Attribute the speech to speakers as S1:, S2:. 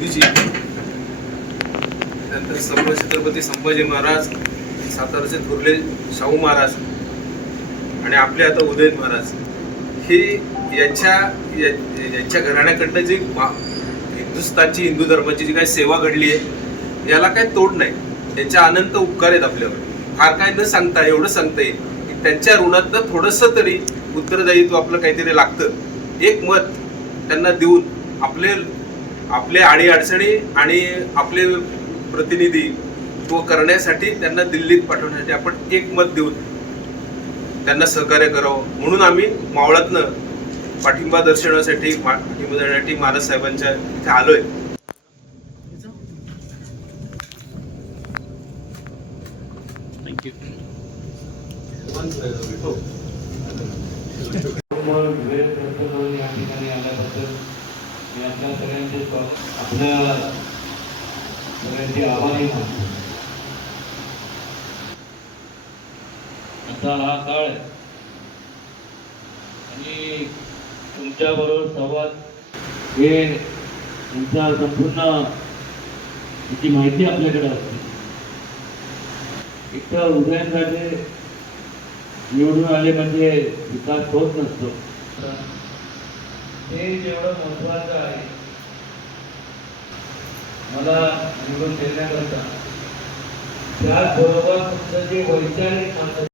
S1: मोदीजी त्यानंतर सर्व छत्रपती संभाजी महाराज साताराचे थोरले शाहू महाराज आणि आपले आता उदयन महाराज. हे याच्या यांच्या घराण्याकडनं जी मा- हिंदुस्थानची हिंदू धर्माची जी काही सेवा घडली आहे याला काही तोड नाही. त्यांच्या अनंत उपकार आहेत आपल्यावर. फार काय न सांगता एवढं सांगता येईल की त्यांच्या ऋणातनं थोडंसं तरी उत्तरदायित्व आपलं काहीतरी लागतं. एक मत त्यांना देऊन आपले आपले अडी अडचणी आणि आपले प्रतिनिधित्व करण्यासाठी त्यांना दिल्लीत पाठवण्यासाठी आपण एक मत देऊन त्यांना सहकार्य करावं म्हणून आम्ही मावळातनं पाठिंबा दर्शवण्यासाठी पाठिंबा देण्यासाठी महाराज साहेबांच्या इथे आलोय
S2: थँक्यू
S3: मी आपल्या सगळ्यांचे आपल्या सगळ्यांचे आभारही मानतो आता हा काळ आहे. आणि तुमच्याबरोबर संवाद हे तुमचा संपूर्ण त्याची माहिती आपल्याकडे असते एक तर उदयनराजे निवडून आले म्हणजे विकास होत नसतो. ते जेवढं महत्वाचं आहे मला निवडून देण्याकरता त्याचबरोबर तुमचं जे वैचारिक